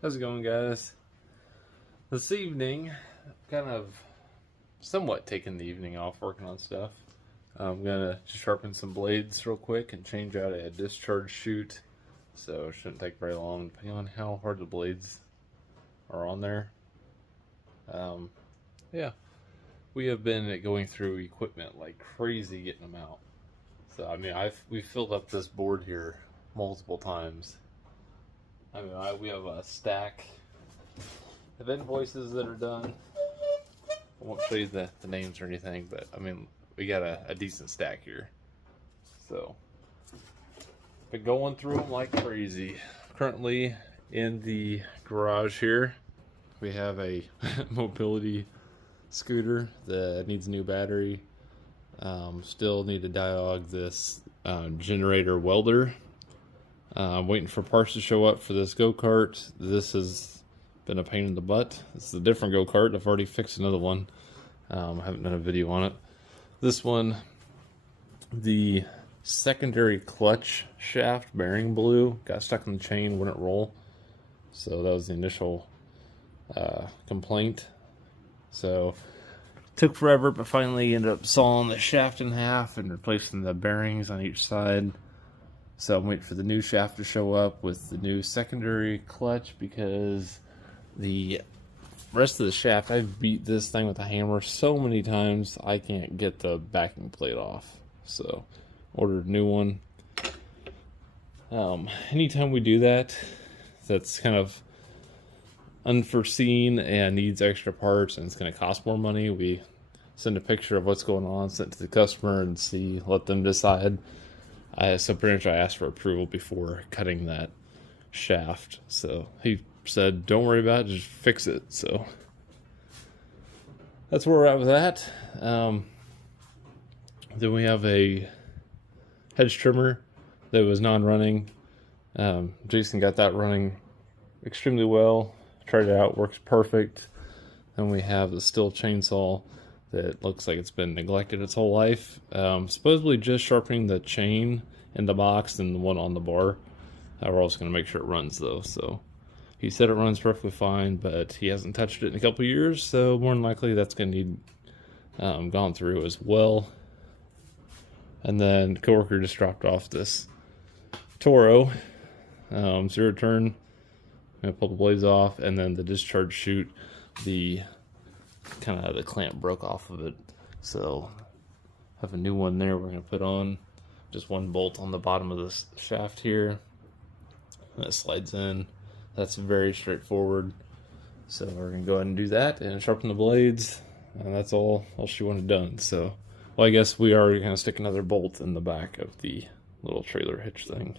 How's it going, guys? This evening, kind of somewhat taking the evening off working on stuff. I'm gonna just sharpen some blades real quick and change out a discharge chute. So it shouldn't take very long, depending on how hard the blades are on there. Yeah, we have been going through equipment like crazy getting them out. So I mean, we've filled up this board here multiple times. I mean, we have a stack of invoices that are done. I won't show you the names or anything, but I mean, we got a decent stack here. So, been going through them like crazy. Currently in the garage here, we have a mobility scooter that needs a new battery. Still need to dialog this generator welder. I'm waiting for parts to show up for this go-kart. This has been a pain in the butt. This is a different go-kart. I've already fixed another one. I haven't done a video on it. This one, the secondary clutch shaft bearing blew. Got stuck in the chain, wouldn't roll. So that was the initial complaint. So took forever, but finally ended up sawing the shaft in half and replacing the bearings on each side. So I'm waiting for the new shaft to show up with the new secondary clutch, because the rest of the shaft, I've beat this thing with a hammer so many times I can't get the backing plate off. So ordered a new one. Anytime we do that, that's kind of unforeseen and needs extra parts and it's going to cost more money, we send a picture of what's going on, send it to the customer, and let them decide. So pretty much I asked for approval before cutting that shaft. So he said, don't worry about it, just fix it. So that's where we're at with that. Then we have a hedge trimmer that was non-running. Jason got that running extremely well. Tried it out, works perfect. Then we have the Stihl chainsaw that looks like it's been neglected its whole life. Supposedly just sharpening the chain in the box and the one on the bar. We're also going to make sure it runs though. So he said it runs perfectly fine, but he hasn't touched it in a couple years, so more than likely that's going to need gone through as well. And then coworker just dropped off this Toro zero turn. I'm going to pull the blades off, and then the discharge chute, the clamp broke off of it. So have a new one there we're going to put on. Just one bolt on the bottom of this shaft here. And that slides in. That's very straightforward. So we're going to go ahead and do that and sharpen the blades. And that's all she wanted done. So, well, I guess we are going to stick another bolt in the back of the little trailer hitch thing,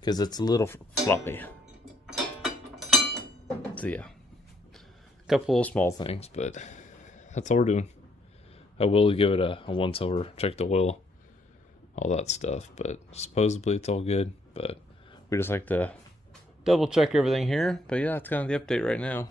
because it's a little floppy. So yeah, a couple of small things, but that's all we're doing. I will give it a once over, check the oil, all that stuff, but supposedly it's all good. But we just like to double check everything here. But yeah, it's kind of the update right now.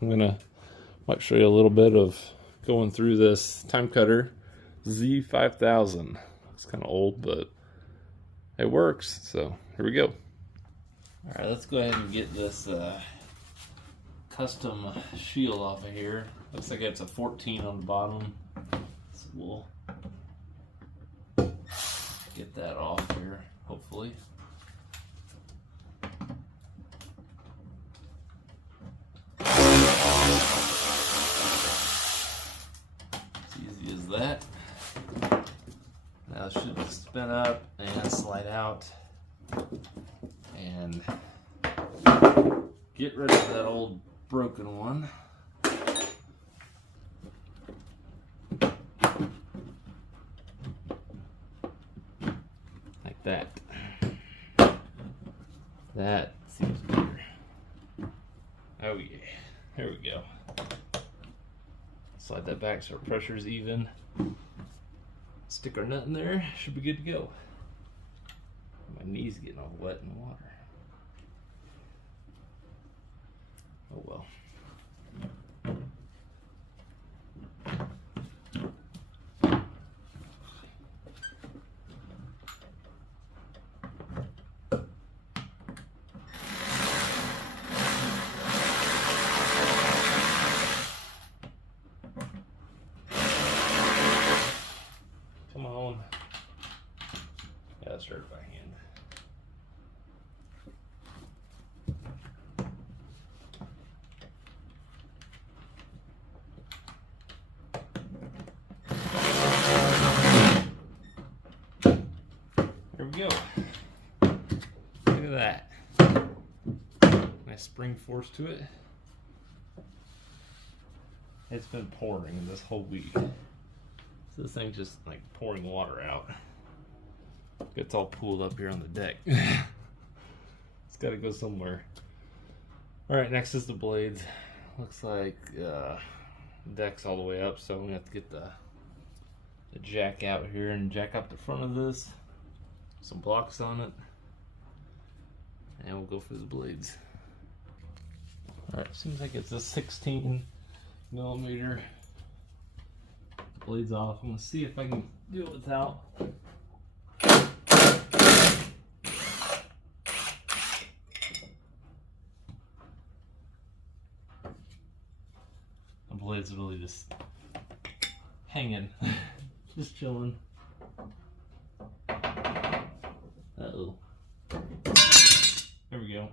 Might show you a little bit of going through this Timecutter Z5000. It's kind of old, but it works. So here we go. All right, let's go ahead and get this custom shield off of here. Looks like it's a 14 on the bottom. So we'll get that off here, hopefully. It's easy as that. Now it should spin up and slide out and get rid of that old broken one. Like that. That seems better. Oh yeah, there we go. Slide that back so our pressure's even. Stick our nut in there, should be good to go. My knee's getting all wet in the water. Oh well. go. Look at that. Nice spring force to it. It's been pouring this whole week. So this thing's just like pouring water out. It's all pooled up here on the deck. It's got to go somewhere. All right, next is the blades. Looks like deck's all the way up, so I'm gonna have to get the jack out here and jack up the front of this. Some blocks on it, and we'll go for the blades. All right, seems like it's a 16 millimeter. Blades off. I'm gonna see if I can do it without. The blades really just hanging, just chilling. Uh-oh. There we go.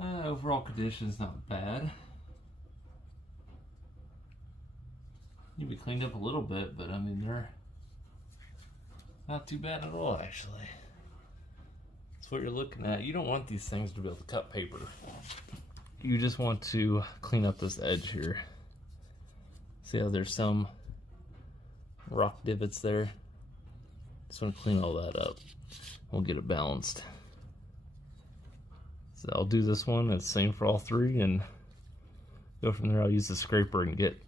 Overall condition's not bad. Need to be cleaned up a little bit, but I mean, they're not too bad at all, actually. That's what you're looking at. You don't want these things to be able to cut paper. You just want to clean up this edge here. See how there's some rock divots there? Just want to clean all that up. We'll get it balanced. So I'll do this one, it's the same for all three, and go from there. I'll use the scraper and get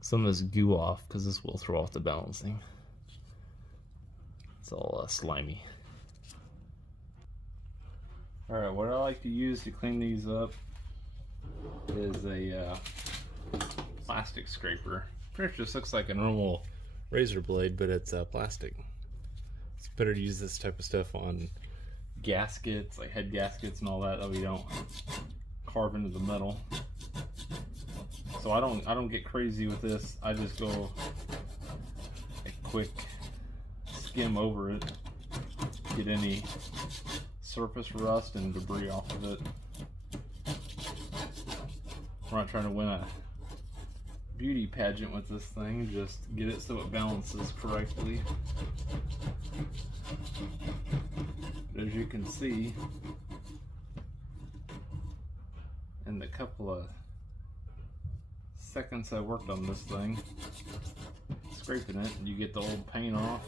some of this goo off, because this will throw off the balancing. It's all slimy. Alright, what I like to use to clean these up is a plastic scraper. Pretty sure this looks like a normal razor blade, but it's plastic. It's better to use this type of stuff on gaskets, like head gaskets and all that, that we don't carve into the metal. So I don't get crazy with this. I just go a quick skim over it, get any surface rust and debris off of it. We're not trying to win a beauty pageant with this thing, just get it so it balances correctly. But as you can see, in the couple of seconds I worked on this thing, scraping it, you get the old paint off,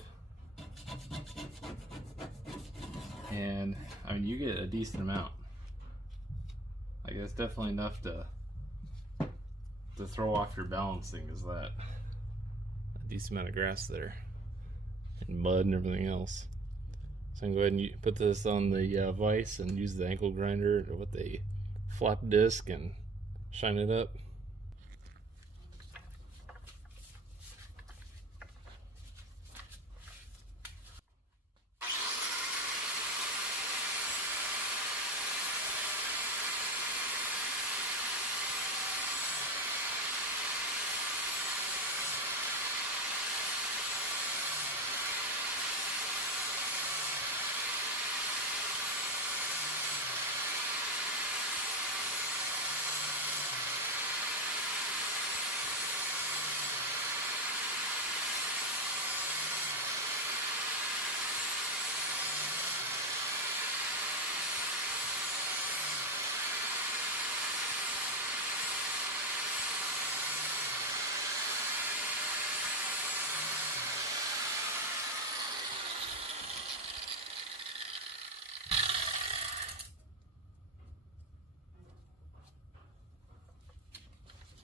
and I mean, you get a decent amount. Like, it's definitely enough to throw off your balancing. Is that a decent amount of grass there and mud and everything else. So I'm going to go ahead and put this on the vise and use the ankle grinder with a flap disc and shine it up.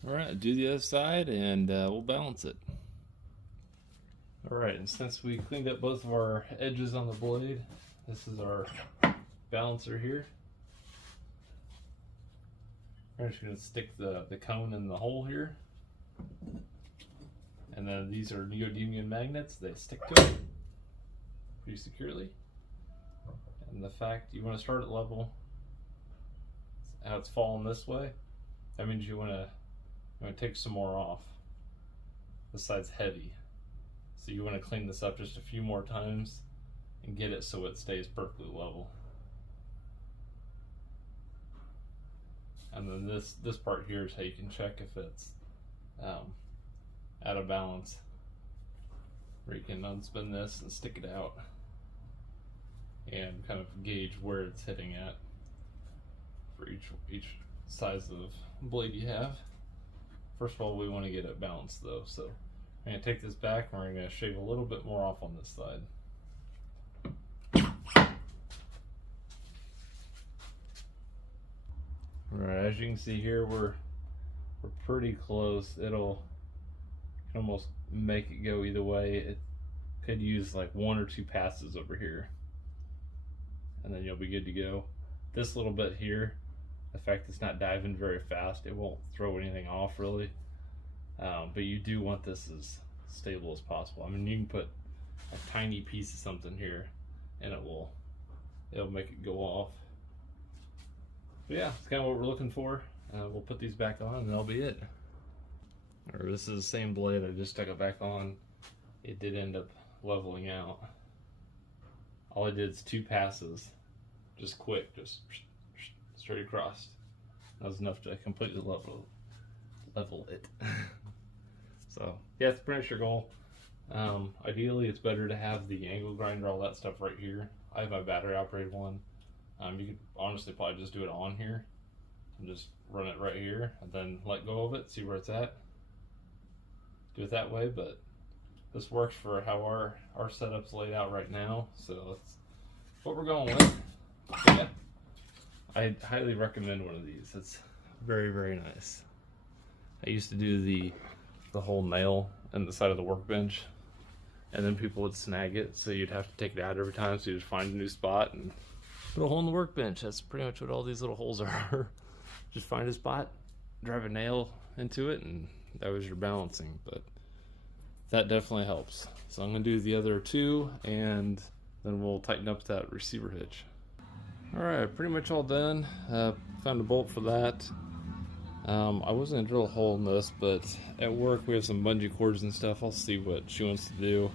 Alright, do the other side and we'll balance it. Alright, and since we cleaned up both of our edges on the blade, this is our balancer here. We're just going to stick the cone in the hole here. And then these are neodymium magnets. They stick to it pretty securely. And the fact you want to start at level, how it's falling this way, that means you want to take some more off. This side's heavy, so you want to clean this up just a few more times and get it so it stays perfectly level. And then this part here is how you can check if it's out of balance. where you can unspin this and stick it out and kind of gauge where it's hitting at for each size of blade you have. First of all, we want to get it balanced though, so I'm going to take this back and we're going to shave a little bit more off on this side. Alright, as you can see here, we're pretty close. It'll almost make it go either way. It could use like 1 or 2 passes over here, and then you'll be good to go. This little bit here, the fact it's not diving very fast, it won't throw anything off really. But you do want this as stable as possible. I mean, you can put a tiny piece of something here and it'll make it go off. But yeah, it's kind of what we're looking for. We'll put these back on and that'll be it. Or this is the same blade, I just stuck it back on. It did end up leveling out. All I did is 2 passes, just quick, just straight across. That was enough to completely level it. So yeah, it's pretty much your goal. Ideally, it's better to have the angle grinder, all that stuff right here. I have my battery operated one. You could honestly probably just do it on here and just run it right here and then let go of it, see where it's at. Do it that way, but this works for how our setup's laid out right now, so that's what we're going with. But yeah, I highly recommend one of these. It's very, very nice. I used to do the whole nail in the side of the workbench, and then people would snag it, so you'd have to take it out every time, so you just find a new spot and put a hole in the workbench. That's pretty much what all these little holes are. Just find a spot, drive a nail into it, and that was your balancing. But that definitely helps. So I'm gonna do the other 2, and then we'll tighten up that receiver hitch. All right, pretty much all done. Found a bolt for that. I wasn't gonna drill a hole in this, but at work we have some bungee cords and stuff. I'll see what she wants to do.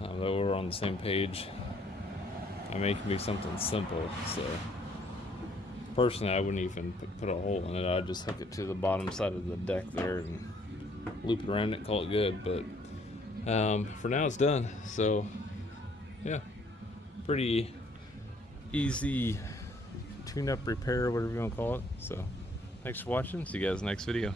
That we're on the same page. I may can be something simple, so personally I wouldn't even put a hole in it. I'd just hook it to the bottom side of the deck there and loop it around it and call it good. But for now it's done, so yeah, pretty easy tune-up repair, whatever you want to call it. So thanks for watching. See you guys next video.